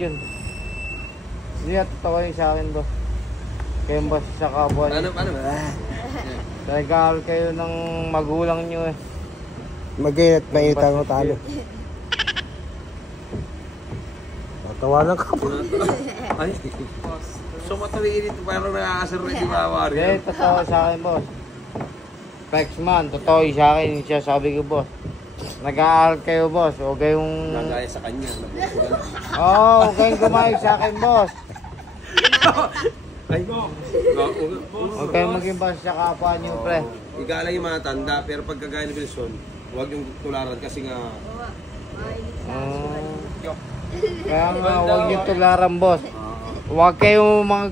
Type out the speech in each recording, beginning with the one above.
Yun. Hindi natatawa yun sa akin, boss. Kayo boss sa kabuhan. Paano ba? Nag-aaral kayo ng magulang nyo eh. Mag-inat, mainit ang talo. Tawanan ka po. Ay, so matawiinit parang nakakasar na si Mawari. Hindi, totoo sa akin, boss. Pexman, totoo yun sa akin. Siya sabi ko, boss. Nag-aaral kayo, boss. Huwag kayong... Nagaya sa kanya. Oo, huwag kayong gumayag sa akin, boss. Ay, Huwag kayong maging boss sa kapwa niyo, pre. Igala yung mga tanda, pero pagkagaya ni Wilson, huwag yung tularan kasi nga... Kaya nga, huwag niyo tularan, boss. Huwag kayong mag...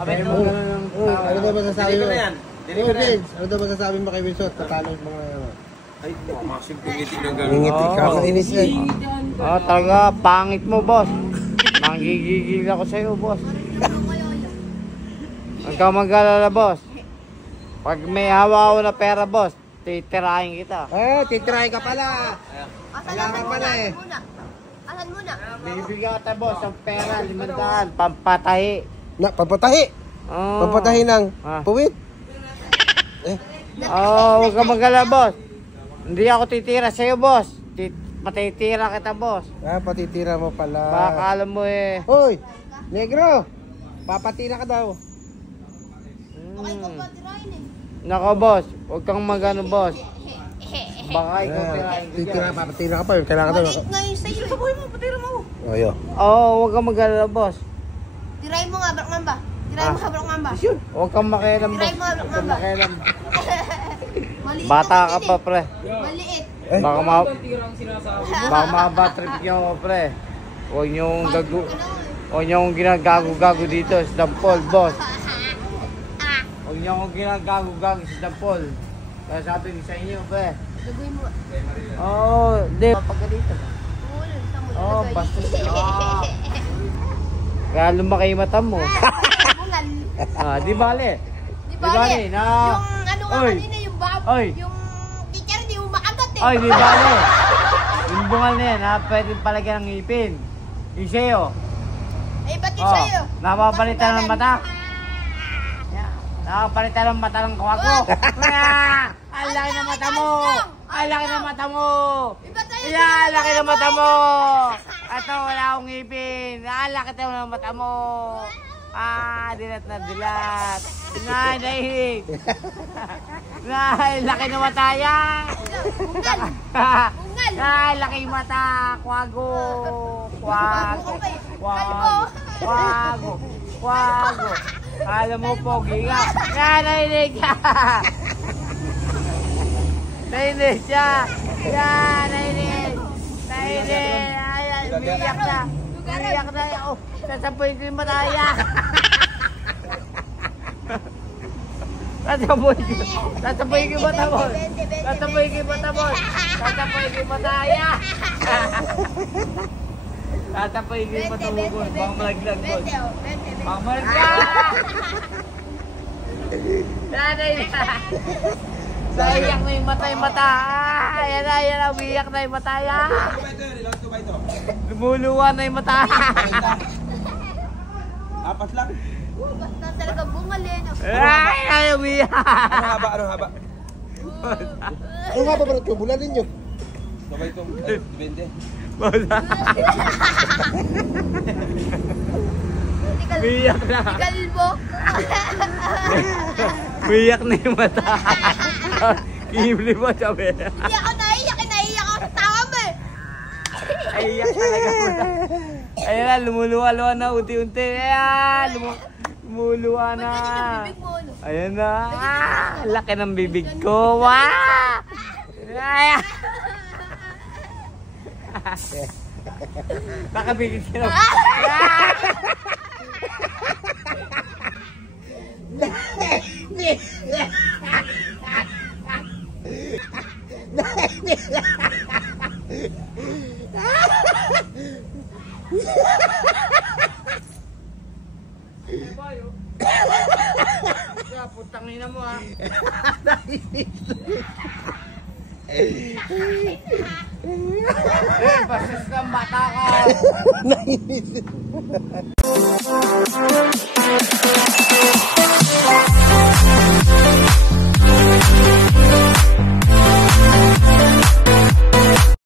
Ano daw masasabi mo? Deliver na yan. Ano daw masasabi mo kay Wilson? Tatalo yung mga... Ay, maksing pingiti ng gano'n. Ngingiti ka, kainis na. Talaga, pangit mo, boss. Manggigigil ako sa'yo, boss. Huwag kang mag-alala, boss. Pag may hawa ako na pera, boss, titirahin kita. Titirahin ka pala. Wala ka pala eh. Asan muna? Bibigyan kita, boss, ang pera, 500, pampatahi. Papatahi. Papatahi ng puwit. Huwag kang mag-alala, boss. Hindi ako titira sa'yo, boss. Patitira kita, boss. Patitira mo pala. Baka alam mo eh. Hoy, negro. Papatira ka daw. Okay ko pa tirahin eh. Nako, boss. Huwag kang mag-ano, boss. Baka ikaw tirahin ko dyan. Papatira ka pa. Kailangan daw. Maliit nga yung sa'yo. Sabuhin mo, patira mo. Oyo. Huwag kang mag-alala, boss. Tirahin mo nga, Brak Mamba. Tirahin mo nga, Brak Mamba. Huwag kang makialam, boss. Tirahin mo nga, Brak Huwag kang Mamba. makialam. Maliit Bata naman ka din pa, eh. pre. Maliit. Baka ma-batrip niyo ako, pre. Huwag niyong gago. Huwag niyong ginagago-gago dito sa Dampol, boss. Huwag niyong ginagago-gago sa Dampol. Kaya sabi ko sa inyo, pre. Gagawin mo. Hindi. Pagkalito. Basta. Kaya lumaki yung mata mo. Di bale. Di bale. Na... Yung ano nga kanina, yung Oy. Yung teacher, di mo makagat eh. Ay, di bale. Yung bungal na yan, pwede palagyan ng ngipin. Yung sa'yo. Eh, ba't yung sa'yo? Napapalitan ng mata. Nakapalitan ng mata ng kawago. Ang laki ng mata mo. Ang laki ng mata mo. Ang laki ng mata mo. Ito, wala akong ngipin. Ang laki ng mata mo. Dilat na dilat. Nahilig. Laki ng mata yan. Laki ng mata. Kwago. Kwago. Kwago. Kwago. Alam mo, pogi ka. Nahilig ka. Nahilig siya. Nahilig. Nahilig. Umiiyak na. Umiiyak na. Sasapuin ko yung mataya. Sasapuin ko yung mata mo. Sasapuin ko yung mata mo. Sasapuin ko yung mataya. Sasapuin ko yung mata mo. Bang malaglag mo. Bang malaglag. Nanay na. Naiyak na yung mata. Ayan na. Umiiyak na yung mataya. Lumuluwa na yung mata. Apas lang. Basta talaga bungal eh. Ay, umiiyak. Ano haba? Ano nga ba ba ito? Bulan ninyo. Sabay itong 20. Umiiyak na. Kalbo. Umiiyak na yung mata. Kimli mo, sabi. Hindi ako naiyak ako sa tawa mo eh. Ay, iyak talaga mata. Ayan na, lumuluwa-luwa na unti-unti. Ayan, lumuluwa na. Ayan na. Laki ng bibig ko. Wow! Ayan. Nakabigil siya. tangina mo ha. Basis kang bata ka.